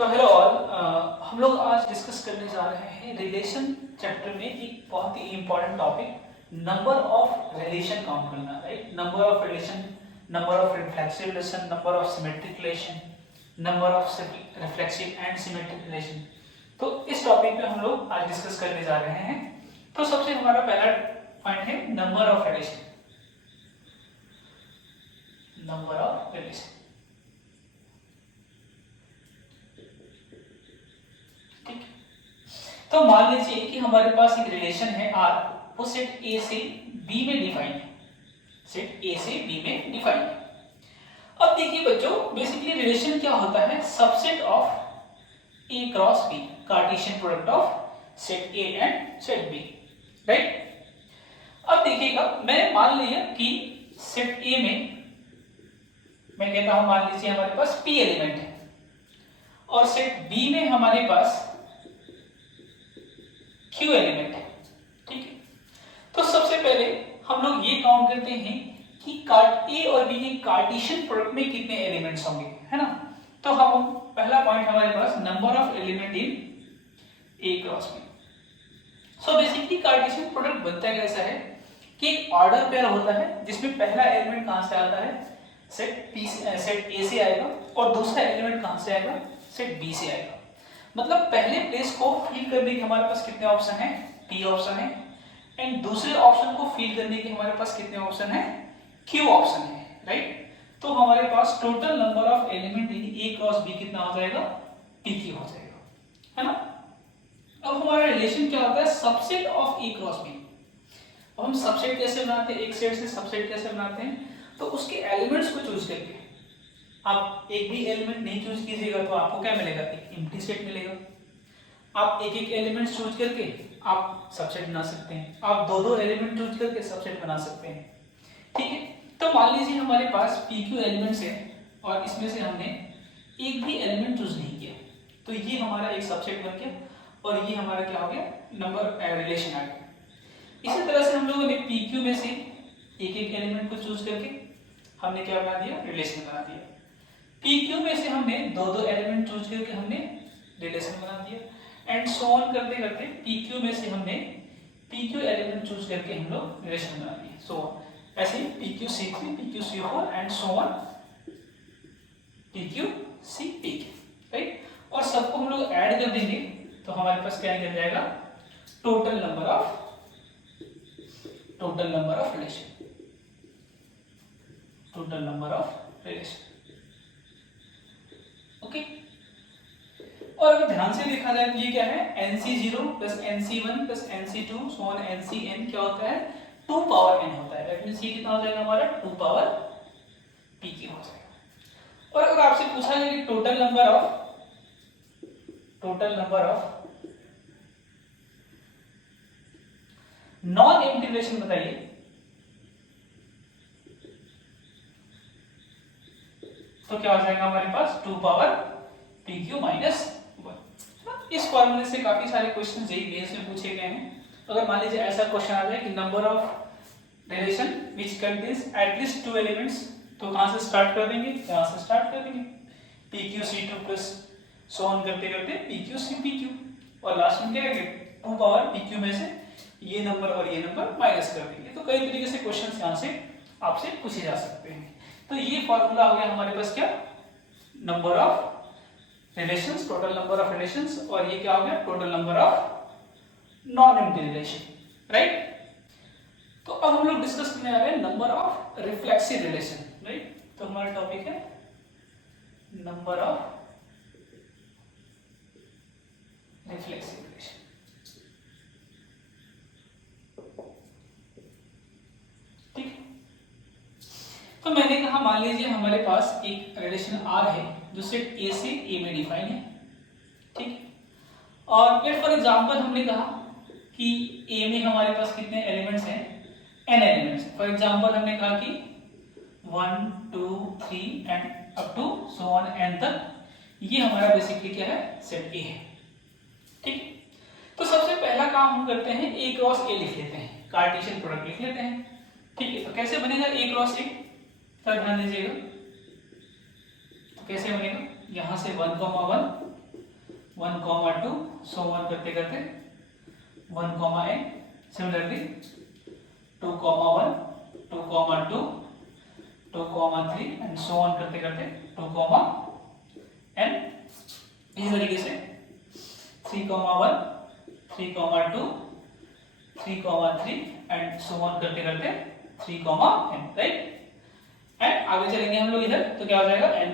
तो hello all, हम लोग आज डिस्कस करने जा रहे हैं रिलेशन चैप्टर में एक बहुत ही important topic number of relation count करना, right. Number of relation, number of reflexive relation, number of symmetric relation, number of reflexive and symmetric relation. तो इस टॉपिक पे हम लोग आज डिस्कस करने जा रहे हैं। तो सबसे हमारा पहला पॉइंट है number of relation. Number of relation, ठीक। तो मान लीजिए कि हमारे पास एक रिलेशन है R, वो सेट A से B में डिफाइन है, सेट A से B में डिफाइन है। अब देखिए बच्चों, बेसिकली रिलेशन क्या होता है? Subset of A cross B, Cartesian product of set A and set B, right. अब देखिएगा, मैं मान लिया कि सेट A में मैं कहता हूं, मान लीजिए हमारे पास P एलिमेंट है और सेट B में हमारे पास Q एलिमेंट है, ठीक है। तो सबसे पहले हम लोग ये काउंट करते हैं कि A और B के कार्टेशियन प्रोडक्ट में कितने एलिमेंट्स होंगे, है ना। तो हम पहला पॉइंट हमारे पास number of element in A cross B। So basically Cartesian product बनता कैसा है कि एक ऑर्डर पेयर होता है जिसमें पहला एलिमेंट कहां से आता है? सेट A से आएगा और दूसरा एलिमेंट कहां से आएगा? सेट B से आएगा। मतलब पहले प्लेस को फिल करने के हमारे पास कितने ऑप्शन हैं? P ऑप्शन है। एंड दूसरे ऑप्शन को फिल करने के हमारे पास कितने ऑप्शन है? Q ऑप्शन है, राइट। तो हमारे पास total number of element in A cross B कितना हो जाएगा? PQ हो जाएगा, है ना। अब हमारा रिलेशन क्या होता है? Subset of A cross B। अब हम सबसेट कैसे बनाते हैं? एक सेट से सबसेट कैसे बनाते हैं? तो उसके एलिमेंट्स को चूज करके। आप एक भी एलिमेंट नहीं चूज कीजिएगा तो आपको क्या मिलेगा? एक एम्प्टी सेट मिलेगा। आप एक एक एलिमेंट चूज करके आप सबसेट बना सकते हैं। आप दो दो एलिमेंट चूज करके सबसेट बना सकते हैं, ठीक है। तो मान लीजिए हमारे पास PQ एलिमेंट्स है और इसमें से हमने एक भी एलिमेंट चूज नहीं किया, तो ये हमारा एक सबसेट बन गया और ये हमारा क्या हो गया? नंबर रिलेशन आ गया। इसी तरह से हम लोगों ने PQ में से एक एक एलिमेंट को चूज करके हमने क्या बना दिया? रिलेशन बना दिया। PQ में से हमने दो दो एलिमेंट चूज करके हमने रिलेशन बना दिया एंड सो ऑन करते करते PQ में से हमने PQ एलिमेंट चूज करके हम लोग रिलेशन बना दिए। सो ऐसे PQC3, PQC4 and so on PQCP, right. और सबको हम लोग ऐड कर देंगे तो हमारे पास क्या निकल जाएगा? Total number of relation, total number of relation, okay. और अगर ध्यान से देखा जाए तो ये क्या है? NC0 plus NC1 plus NC2 so on NCN क्या होता है? 2 पावर n होता है। दैट मींस ये कितना हो जाएगा हमारा? 2 पावर PQ हो जाएगा। और अगर आपसे पूछा जाए कि total number of non empty relation बताइए, तो क्या हो जाएगा हमारे पास? 2 पावर PQ माइनस 1। इस फॉर्मूले से काफी सारे क्वेश्चन जेईई मेंस में पूछे गए हैं। अगर मान लीजिए ऐसा क्वेश्चन आ जाए कि number of relation which contains at least 2 elements, तो कहां से स्टार्ट कर देंगे? यहां से स्टार्ट कर देंगे। PQC2 प्लस सो ऑन करते करते PQCPQ और लास्ट में क्या करेंगे? 2 पावर PQ में से ये नंबर और ये नंबर माइनस कर देंगे। तो कई तरीके से क्वेश्चंस यहां से आपसे पूछे जा सकते हैं। तो ये फॉर्मूला हो गया हमारे पास क्या? Number of relations, total number of relations, और ये क्या हो गया? Total number of non empty relation, right. तो अब हम लोग डिस्कस करने आ रहे हैं number of reflexive relation, right. तो हमारा टॉपिक है नंबर ऑफ रिफ्लेक्सिव रिलेशन, ठीक। तो मैंने कहा मान लीजिए हमारे पास एक रिलेशन R है जो सेट A से A में डिफाइन है, ठीक। और लेट फॉर एग्जांपल हमने कहा कि A में हमारे पास कितने एलिमेंट्स हैं? n elements. फॉर एग्जांपल हमने कहा कि 1 2 3 and up to so on n तक, ये हमारा बेसिकली क्या है? सेट A है, ठीक। तो सबसे पहला काम हम करते हैं A क्रॉस A लिख लेते हैं, कार्टेशियन प्रोडक्ट लिख लेते हैं, ठीक है। तो कैसे बनेगा A क्रॉस A? ध्यान दीजिएगा, तो कैसे बनेगा? यहां से 1, 1 1, 2 सो ऑन करते करते 1, n similarly 2, 1, 2, 2, 2, 3 and so on करते करते 2, n इसी तरीके से 3, 1, 3, 2, 3, 3 एंड सो ऑन करते करते 3, n राइट। एंड आगे चलेंगे हम लोग इधर तो क्या हो जाएगा n, 1,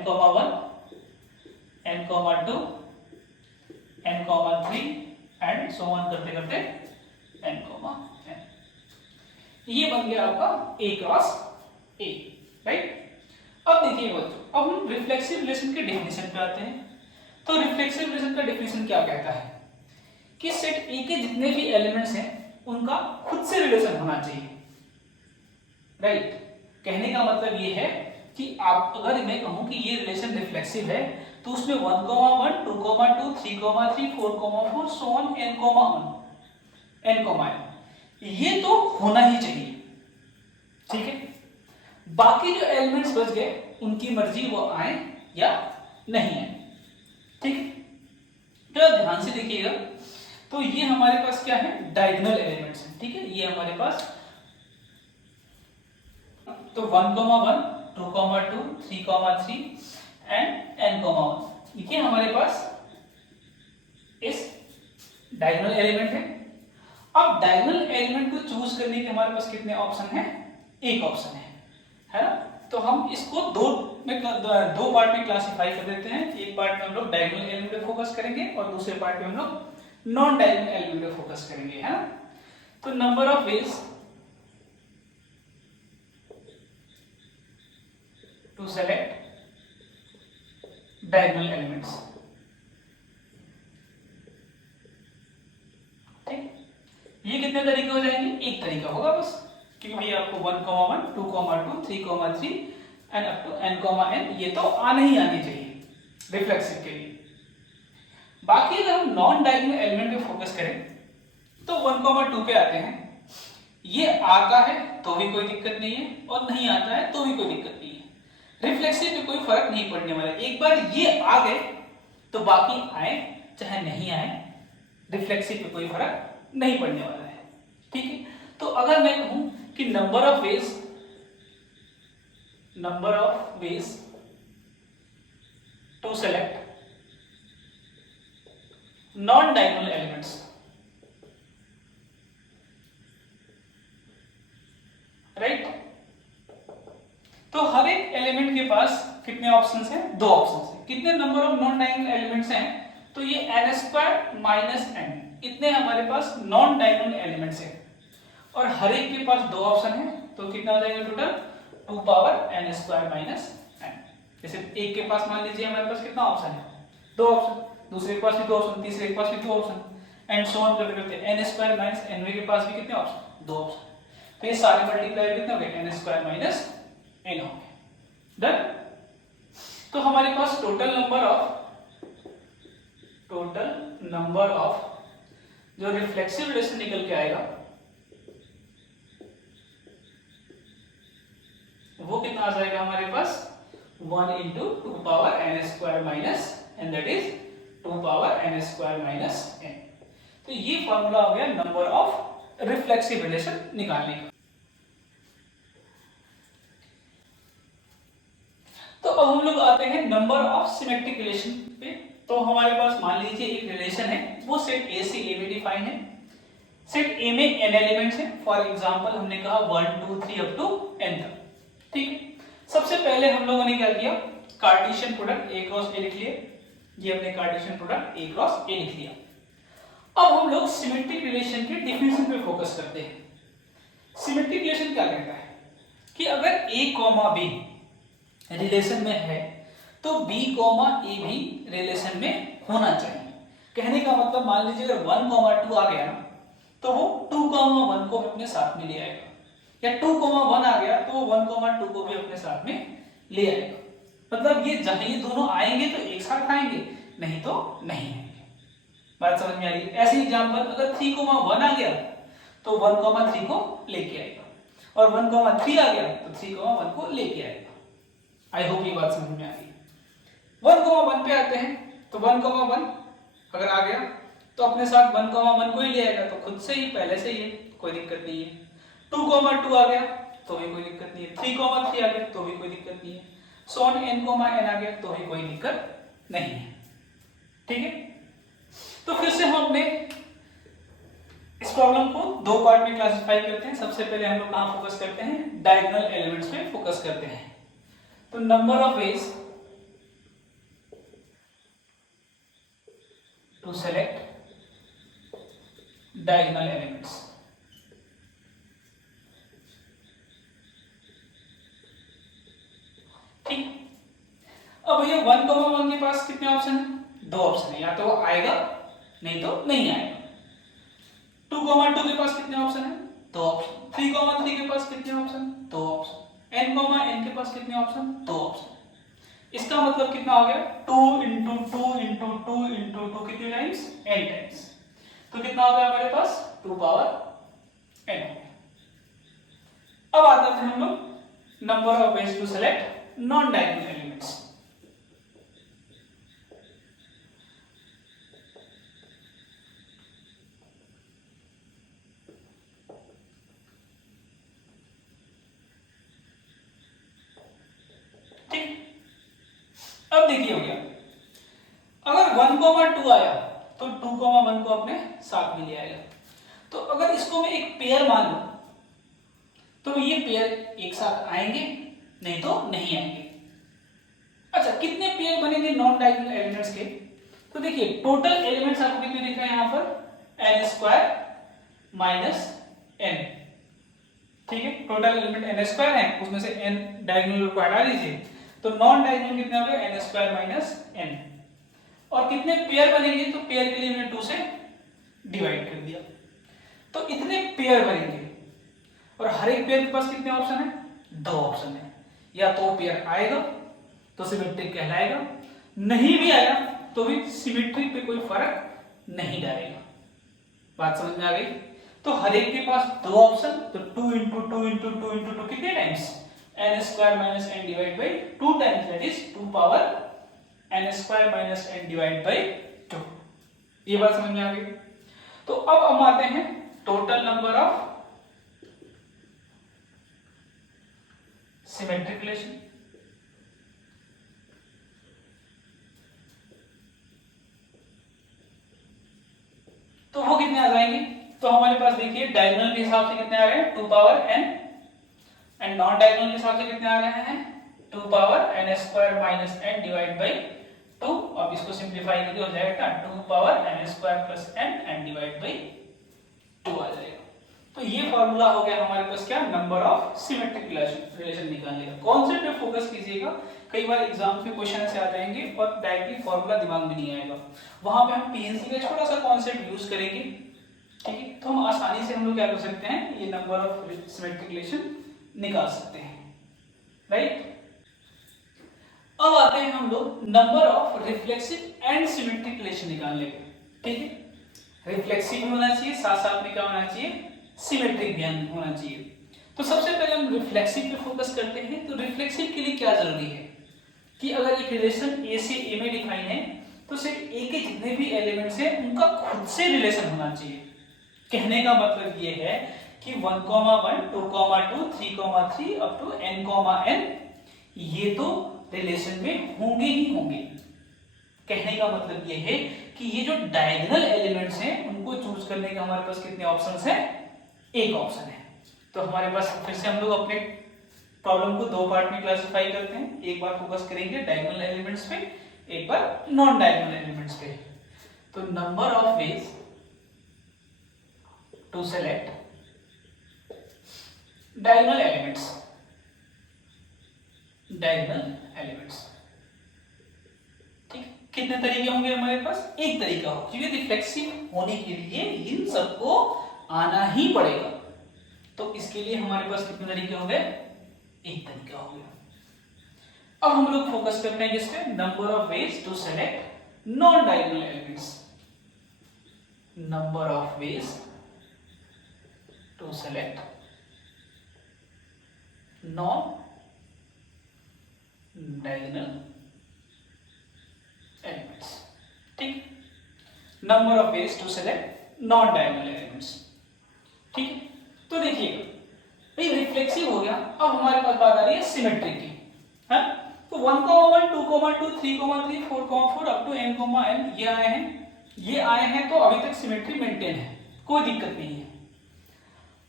n, 2, n, 3 and so on करते करते n, n। ये बन गया आपका a क्रॉस a राइट। अब देखिए बच्चों, अब हम रिफ्लेक्सिव रिलेशन के डेफिनेशन पे आते हैं। तो रिफ्लेक्सिव रिलेशन का डेफिनेशन क्या कहता है कि सेट ए के जितने भी एलिमेंट्स हैं उनका खुद से रिलेशन होना चाहिए राइट। कहने का मतलब ये है कि आप अगर मैं कहूं कि ये रिलेशन रिफ्लेक्सिव है तो उसमें 1, 1, 2, 2, 3, 3, 4, 4 सो ऑन n, ये तो होना ही चाहिए ठीक है। बाकी जो एलिमेंट्स बच गए उनकी मर्जी वो आए या नहीं आए ठीक है। तो ध्यान से देखिएगा, तो ये हमारे पास क्या है डायगोनल एलिमेंट्स हैं ठीक है। ये हमारे पास तो 1, 1, 2, 2, 3, 3 एंड n, 1 ये हमारे पास इस डायगोनल एलिमेंट है। अब डायगोनल एलिमेंट को चूज करने के हमारे पास कितने ऑप्शन हैं, एक ऑप्शन है ना। तो हम इसको दो पार्ट में क्लासिफाई कर देते हैं। एक पार्ट में हम लोग डायगोनल एलिमेंट पे फोकस करेंगे और दूसरे पार्ट में हम लोग नॉन डायगोनल एलिमेंट पे फोकस करेंगे है ना। तो number of ways to select diagonal elements ठीक। ये कितने तरीके हो जाएंगे, एक तरीका होगा बस, क्योंकि भैया आपको 1, 1, 2, 2, 3, 3 and up to n, n ये तो आने ही आने चाहिए रिफ्लेक्सिव के लिए। बाकी अगर हम नॉन डायगोनल एलिमेंट पे फोकस करें तो 1, 2 पे आते हैं। ये आता है तो भी कोई दिक्कत नहीं है और नहीं आता है तो भी कोई दिक्कत नहीं है, रिफ्लेक्सिव पे कोई फर्क नहीं पड़ने वाला। एक बार ये आ गए तो बाकी आए चाहे नहीं आए, रिफ्लेक्सिव पे कोई फर्क नहीं पड़ने वाला है ठीक है। तो अगर मैं कहूं कि number of ways to select non diagonal elements right. तो हर एक एलिमेंट के पास कितने ऑप्शंस हैं, दो ऑप्शंस हैं। कितने number of non diagonal elements हैं, तो ये n² - n इतने हमारे पास नॉन डायगोनल एलिमेंट्स हैं और हर एक के पास दो ऑप्शन है। तो कितना हो जाएगा टोटल 2n² - n। जैसे एक के पास मान लीजिए हमारे पास कितना ऑप्शन है, दो ऑप्शन, दूसरे के पास भी दो ऑप्शन, तीसरे के पास भी दो ऑप्शन एंड सो ऑन करते करते n² - n के पास भी कितने ऑप्शन, दो ऑप्शन। तो ये सारे मल्टीप्लाई कितने हो गए, n² - n हो गए डन। तो हमारे पास टोटल नंबर ऑफ जो रिफ्लेक्सिव रिलेशन निकल के आएगा वो कितना आ जाएगा हमारे पास 1 × 2n² - n that is 2n² - n। तो ये फॉर्मूला हो गया नंबर ऑफ रिफ्लेक्सिव रिलेशन निकालने का। तो अब हम लोग आते हैं नंबर ऑफ सिमेट्रिक रिलेशन पे। तो हमारे पास मान लीजिए एक रिलेशन है, वो सेट ए से ए में डिफाइन है। सेट ए में n एलिमेंट्स हैं, फॉर एग्जांपल हमने कहा 1, 2, 3 अप टू n तक ठीक है। सबसे पहले हम लोगों ने क्या किया, Cartesian product a cross a लिख लिया। ये हमने Cartesian product a cross a लिख लिया। अब हम लोग सिमेट्रिक रिलेशन के डेफिनेशन पे फोकस करते हैं। सिमेट्रिक रिलेशन क्या कहता है कि अगर a, b रिलेशन में है तो b, a भी रिलेशन में होना चाहिए। कहने का मतलब मान लीजिए अगर 1, 2 आ गया तो वो 2, 1 को अपने साथ में ले आएगा, या 2, 1 आ गया तो 1, 2 को भी अपने साथ में ले आएगा। मतलब ये जहां ये दोनों आएंगे तो एक साथ आएंगे, नहीं तो नहीं आएंगे। बात समझ में आ रही है। ऐसे एग्जांपल अगर 3, 1 आ गया तो 1, 3 को लेके आएगा और 1, 3 आ गया तो 3, 1 को लेके आएगा। आई होप ये बात समझ में आ गई। 1, 1 पे आते हैं तो 1, 1 अगर आ गया तो अपने साथ 1,1 को ही ले आएगा, तो खुद से ही पहले से ही है, कोई दिक्कत नहीं है। 2,2 आ गया तो भी कोई दिक्कत नहीं है। 3,3 आ गया तो भी कोई दिक्कत नहीं है। सो ऑन n, n आ गया तो भी कोई दिक्कत नहीं है। ठीक है, तो फिर से हम अपने इस प्रॉब्लम को दो पार्ट में क्लासिफाई करते हैं। सबसे पहले हम लोग कहां फोकस करते हैं, डायगोनल एलिमेंट्स पे फोकस करते हैं। तो number of ways to select diagonal elements. ठीक, अब भैया 1,1 के पास कितने ऑप्शन है, दो ऑप्शन है, या तो वो आएगा नहीं तो नहीं आएगा। 2,2 के पास कितने ऑप्शन है, दो ऑप्शन। 3,3 के पास कितने ऑप्शन, दो ऑप्शन। n, के पास कितने ऑप्शन, दो ऑप्शन। इसका मतलब कितना हो गया, 2 इंटू 2 इंटू 2 इंटू 2 कितने टाइम्स, n टाइम्स। तो कितना हो गया हमारे पास, 2 पावर n। अब आते हैं हम लोग number of ways to select non diagonal elements. ठीक, अब देखिए हो गया, अगर 1,2 आया तो 2,1 को अपने साथ में ले आएगा। तो अगर इसको मैं एक पेयर मान लूं तो ये पेयर एक साथ आएंगे नहीं तो नहीं आएंगे। अच्छा, कितने पेयर बनेंगे नॉन डायगोनल एलिमेंट्स के, तो देखिए टोटल एलिमेंट्स आपको कितने दिख रहे हैं यहां पर, n स्क्वायर माइनस n। ठीक है, टोटल एलिमेंट n स्क्वायर है, उसमें से n डायगोनल को हटा दीजिए, तो नॉन डायगोनल कितने हो गए, n स्क्वायर माइनस n। और कितने पेयर बनेंगे, तो पेयर के लिए मैंने 2 से डिवाइड कर दिया, तो इतने पेयर बनेंगे। और हर एक पेयर के पास कितने ऑप्शन है, दो ऑप्शन है। या तो पेयर आएगा तो सिमेट्रिक कहलाएगा, नहीं भी आया तो भी सिमेट्रिक पे कोई फर्क नहीं डालेगा। बात समझ में आ गई। तो हर एक के पास दो ऑप्शन, तो 2 इंटू 2 इंटू 2 इंटू 2 कितने times, n square minus n divide by 2 times, that is 2 power n square minus n divide by 2। ये बात समझ में आ गई। तो अब हम आते हैं total number of symmetric relation. तो वो कितने आ जाएंगे, तो हमारे पास देखिए डायगोनल के हिसाब से कितने आ रहे हैं, 2 power n, and non diagonal के हिसाब से कितने आ रहे हैं, 2 power n square minus n divide by 2। अब इसको सिंपलीफाई करके हो जाएगा 2 power n square plus n divide by 2 आ जाएगा। तो ये फॉर्मूला हो गया हमारे पास क्या, नंबर ऑफ सिमेट्रिक रिलेशन निकालने का। कॉन्सेप्ट पे फोकस कीजिएगा, कई बार एग्जाम में क्वेश्चन ऐसे आ जाएंगे और डायरेक्टली फॉर्मूला दिमाग में नहीं आएगा, वहां पे हम पीएनसी का छोटा सा कॉन्सेप्ट यूज करेंगे। ठीक है, तो हम आसानी से हम लोग क्या कर सकते हैं, ये नंबर ऑफ सिमेट्रिक रिलेशन निकाल सकते हैं, राइट। अब आते हैं हम लोग number of reflexive and symmetric relation निकालने के। ठीक है, रिफ्लेक्सिव भी होना चाहिए, साथ साथ में क्या होना चाहिए, सिमेट्रिक भी होना चाहिए। तो सबसे पहले हम रिफ्लेक्सिव पे फोकस करते हैं। तो रिफ्लेक्सिव के लिए क्या जरूरी है कि अगर एक रिलेशन ए से ए में डिफाइन है तो सिर्फ ए के जितने भी एलिमेंट्स हैं उनका खुद से रिलेशन होना चाहिए। कहने का मतलब ये है कि 1,1 2,2 3,3 अप टू n,n ये तो रिलेशन में होंगे ही होंगे। कहने का मतलब ये है कि ये जो डायगोनल एलिमेंट्स हैं उनको चूज करने के हमारे पास कितने ऑप्शंस हैं, एक ऑप्शन है। तो हमारे पास फिर से हम लोग अपने प्रॉब्लम को दो पार्ट में क्लासिफाई करते हैं। एक बार फोकस करेंगे डायगोनल एलिमेंट्स पे, एक बार नॉन डायगोनल एलिमेंट्स पे। तो number of ways to select diagonal elements, diagonal elements. ठीक, कितने तरीके होंगे हमारे पास, एक तरीका हो, क्योंकि रिफ्लेक्सिव होने के लिए इन सबको आना ही पड़ेगा। तो इसके लिए हमारे पास कितने तरीके हो गए, एक तरीका हो गया। अब हम लोग फोकस करते हैं किस पे, number of ways to select non diagonal elements. Number of ways to select non diagonal elements. ठीक, number of ways to select non diagonal elements. ठीक है, तो देखिएगा भाई रिफ्लेक्सिव हो गया। अब हमारे पास बात आ रही है सिमेट्री की, है। तो 1, 1, 2, 2, 3, 3, 4, 4 अप टू n, ये आए हैं, ये आए हैं, तो अभी तक सिमेट्री मेंटेन है, कोई दिक्कत नहीं है।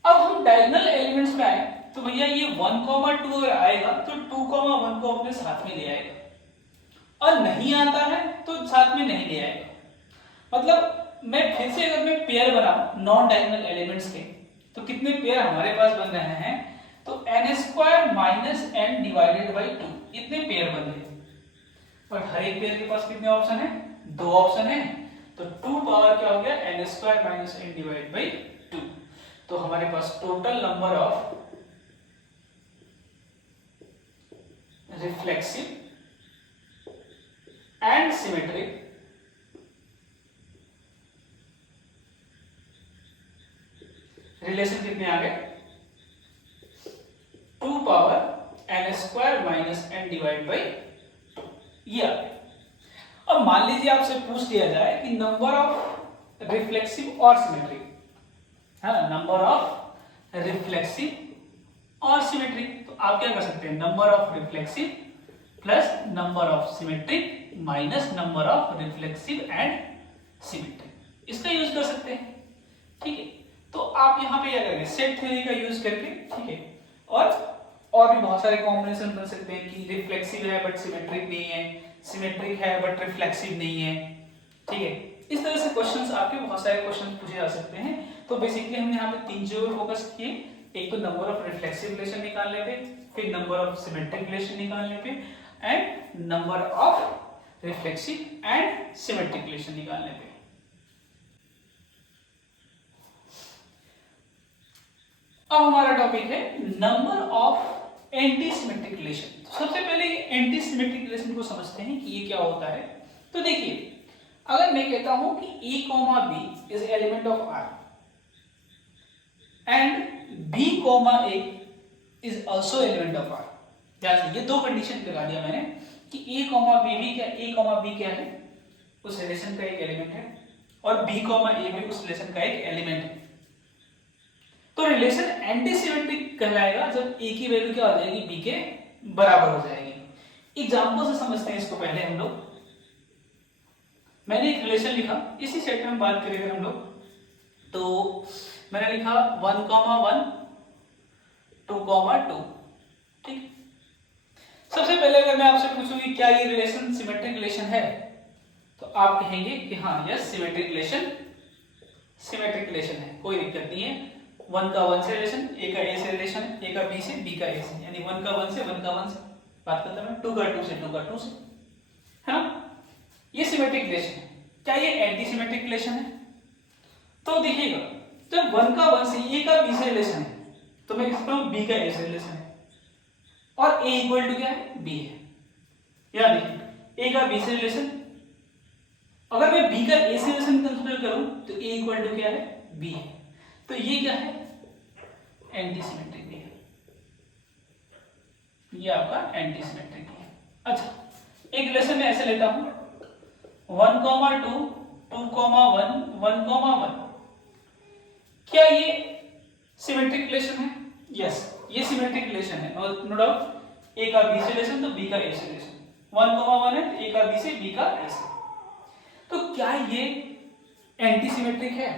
अब हम डायगोनल एलिमेंट्स में आए तो भैया ये 1, 2 अगर आएगा तो 2, 1 को अपने साथ में ले आएगा, और नहीं आता है तो साथ में नहीं ले आएगा। मतलब मैं फिर से अगर मैं पेयर बनाऊं नॉन डायगोनल एलिमेंट्स के, तो कितने पेयर हमारे पास बन रहे हैं, तो n² minus n divided by 2 इतने पेयर बन रहे हैं। और हर एक पेयर के पास कितने ऑप्शन है, 2 ऑप्शन है, तो 2 पावर क्या हो गया, n² minus n divided by 2। तो हमारे पास total number of reflexive and symmetric relation कितने आ गए, 2 power n² minus n divide by 2, ये आ गया। अब मान लीजिए आपसे पूछ दिया जाए कि नंबर ऑफ रिफ्लेक्सिव और सिमेट्रिक, है ना, नंबर ऑफ रिफ्लेक्सिव और सिमेट्रिक, तो आप क्या कर सकते हैं, number of reflexive plus number of symmetric minus number of reflexive and symmetric, इसका यूज कर सकते हैं। ठीक है, तो आप यहाँ पे क्या करेंगे, सेट थ्योरी का यूज करके, ठीक है, और भी बहुत सारे कॉम्बिनेशन बन सकते हैं कि रिफ्लेक्सिव है बट सिमेट्रिक नहीं है, सिमेट्रिक है बट रिफ्लेक्सिव नहीं है। ठीक है, इस तरह से क्वेश्चंस आपके बहुत सारे क्वेश्चन पूछे जा सकते हैं। तो बेसिकली हमने यहाँ पे 3 चीजों पर फोकस किए, एक तो नंबर ऑफ रिफ्लेक्सिव रिलेशन निकालने पे, फिर नंबर ऑफ सिमेट्रिक रिलेशन निकालने पे, and number of reflexive and symmetric relation निकालने पे। अब हमारा टॉपिक है number of anti symmetric relation. तो सबसे पहले एंटी सिमेट्रिक रिलेशन को समझते हैं कि ये क्या होता है। तो देखिए, अगर मैं कहता हूं कि a, b is element of R and b, a is also element of R, ध्यान से ये दो कंडीशन लगा दिया मैंने कि a, b भी क्या, a, b क्या है, उस रिलेशन का एक एलिमेंट है, और b, a भी उस रिलेशन का एक एलिमेंट है। तो रिलेशन एंटी सिमेट्रिक कहलाएगा जब a की वैल्यू क्या हो जाएगी, b के बराबर हो जाएगी। एग्जांपल से समझते हैं इसको। पहले हम लोग, मैंने एक रिलेशन लिखा, इसी सेट में बात करेंगे हम लोग, तो मैंने लिखा 1, 1, 2, 2। ठीक, सबसे पहले अगर मैं आपसे पूछूं कि क्या ये रिलेशन सिमेट्रिक रिलेशन है, तो आप कहेंगे कि हाँ यस सिमेट्रिक रिलेशन है, कोई दिक्कत नहीं है। 1 का 1 से रिलेशन, a का a से रिलेशन है, a का b से, b का a से, यानी 1 का 1 से 1 का 1 से, बात करता है 2 का 2 से 2 का 2 से, है ना, ये सिमेट्रिक रिलेशन है। क्या ये एंटी सिमेट्रिक रिलेशन है? तो देखिएगा, जब 1 का 1 से, a का b से रिलेशन है, तो मैं कहता हूं b का a से रिलेशन है, और a इक्वल टू क्या है, b है। या देखिए, a का b से रिलेशन, अगर मैं b का a से रिलेशन कंसीडर करूं तो a इक्वल टू क्या है, b है। तो ये क्या है, एंटी सिमेट्रिक भी है, ये आपका एंटी सिमेट्रिक भी है। अच्छा, एक रिलेशन में ऐसे लेता हूं 1, 2, 2, 1, 1, 1। क्या ये सिमेट्रिक रिलेशन है? यस, ये सिमेट्रिक रिलेशन है, नो डाउट। a का b से रिलेशन तो b का a से रिलेशन, 1, 1 है तो a का b से b का a से। तो क्या ये एंटी सिमेट्रिक है?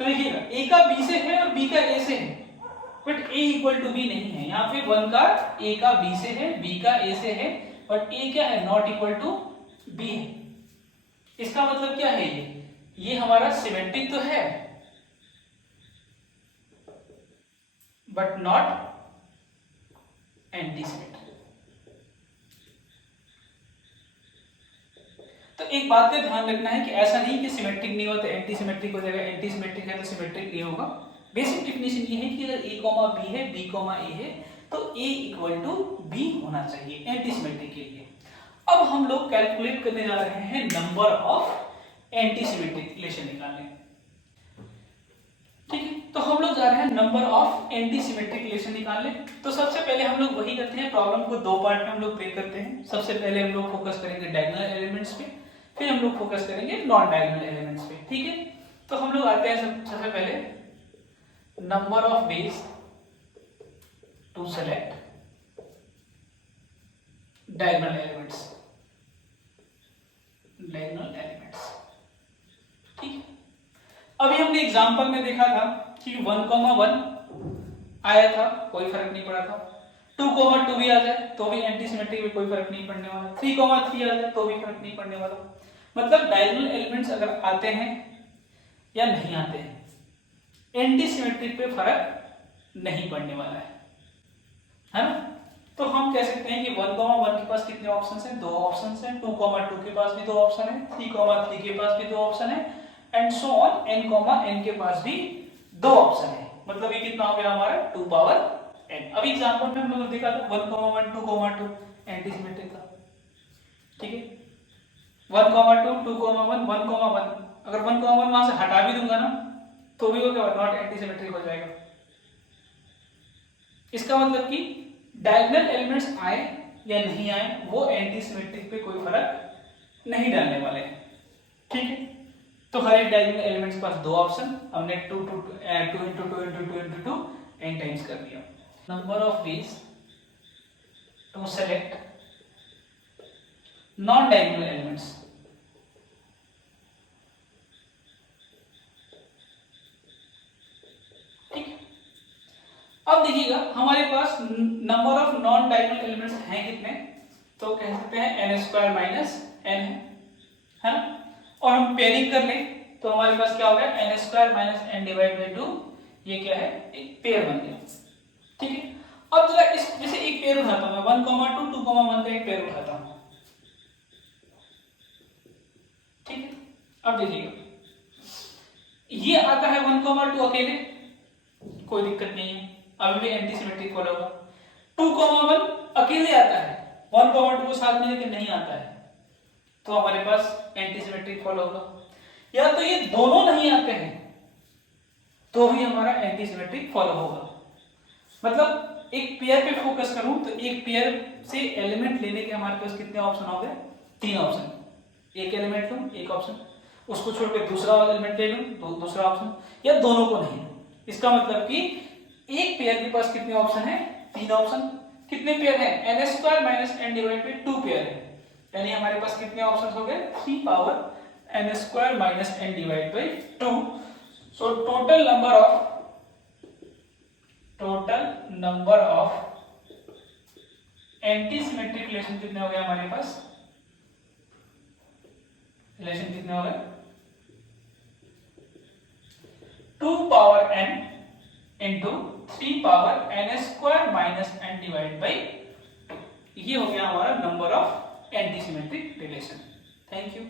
तो देखिएगा, a का b से है और b का a से है, but a equal to b नहीं है। यहाँ पे 1 का a का b से है, b का a से है, बट a क्या है, नॉट इक्वल टू b है। इसका मतलब क्या है, ये हमारा सिमेट्रिक तो है बट नॉट एंटी सिमेट्रिक। तो एक बात का ध्यान रखना है कि ऐसा नहीं कि सिमेट्रिक नहीं होता एंटी सिमेट्रिक हो जाएगा, एंटी सिमेट्रिक है तो सिमेट्रिक नहीं होगा। बेसिक डेफिनेशन ये है कि अगर a, b है, b, a है, तो a इक्वल टू b होना चाहिए एंटी सिमेट्रिक के लिए। अब हम लोग कैलकुलेट करने जा रहे हैं number of anti symmetric relation निकालने। ठीक है, तो हम लोग जा रहे हैं number of anti symmetric relation निकालने। तो सबसे पहले हम लोग वही करते हैं, प्रॉब्लम को 2 पार्ट में हम लोग ब्रेक करते हैं। सबसे पहले हम लोग फोकस करेंगे डायगोनल एलिमेंट्स पे, फिर हम लोग फोकस करेंगे नॉन डायगोनल एलिमेंट्स पे, ठीक है। तो हम लोग आते हैं सबसे पहले number of ways to select diagonal elements, ठीक है। अभी हमने एग्जांपल में देखा था कि 1,1 आया था, कोई फर्क नहीं पड़ा था। 2,2 भी आ जाए तो भी एंटी सिमेट्रिक में कोई फर्क नहीं पड़ने वाला। 3,3 आ जाए तो भी फर्क नहीं पड़ने वाला। मतलब डायगोनल एलिमेंट्स अगर आते हैं या नहीं आते हैं, एंटी सिमेट्रिक पे फर्क नहीं पड़ने वाला है ना। तो हम कह सकते हैं कि 1,1 के पास कितने ऑप्शंस हैं? 2 ऑप्शंस हैं। 2,2 के पास भी 2 ऑप्शन है। 3,3 के पास भी 2 ऑप्शन है, एंड सो ऑन n, के पास भी 2 ऑप्शन है। मतलब ये कितना हो गया हमारा 2n। अभी एग्जांपल में हम लोग देखा था 1,1 2,2 एंटी सिमेट्रिक था, ठीक है। 1,2 2,1 1,1, अगर 1,1 वहां से हटा भी दूंगा ना तो भी वो क्या नॉट एंटी सिमेट्रिक हो जाएगा। इसका मतलब कि डायगोनल एलिमेंट्स आए या नहीं आए वो एंटी सिमेट्रिक पे कोई फर्क नहीं डालने वाले हैं, ठीक है। तो हर एक डायगोनल एलिमेंट्स के पास 2 ऑप्शन, हमने 2 into 2 n टाइम्स कर दिया। Number of ways to select non diagonal elements, ठीक है। अब देखिएगा हमारे पास number of non diagonal elements हैं कितने, तो कह सकते हैं n² माइनस n है ना। और हम पेयरिंग कर लें तो हमारे पास क्या हो गया n² minus n divide by 2, ये क्या है एक पेयर बन गया, ठीक है। अब जरा इस जैसे एक पेयर उठाता हूं मैं 1,2 2,1 का एक पेयर उठाता हूं, ठीक है। अब देखिएगा ये आता है 1,2 अकेले, कोई दिक्कत नहीं है, अभी भी एंटी सिमेट्रिक फॉलो होगा। 2,1 अकेले आता है, 1,2 को साथ में लेके नहीं आता है, तो हमारे पास एंटी सिमेट्रिक फॉलो होगा। या तो ये दोनों नहीं आते हैं तो भी हमारा एंटी सिमेट्रिक फॉलो होगा। मतलब एक पेयर पे फोकस करूं तो एक पेयर से एलिमेंट लेने के हमारे पास कितने ऑप्शन हो गए? 3 ऑप्शन। एक एलिमेंट लूं एक ऑप्शन, उसको छोड़ के दूसरा एलिमेंट ले लूं तो दूसरा ऑप्शन, या दोनों को नहीं लूं। इसका मतलब कि एक पेयर के पास कितने ऑप्शन है? 3 ऑप्शन। कितने पेयर है? n² minus n divide by 2 pair है, यानी हमारे पास कितने ऑप्शंस हो गए? 3 power n² minus n divide by 2। So total number of anti symmetric relation कितने हो गए हमारे पास? रिलेशन कितने हो गए? 2 power n into 3 power n² minus n divide by, ये हो गया हमारा number of anti symmetric relation. Thank you.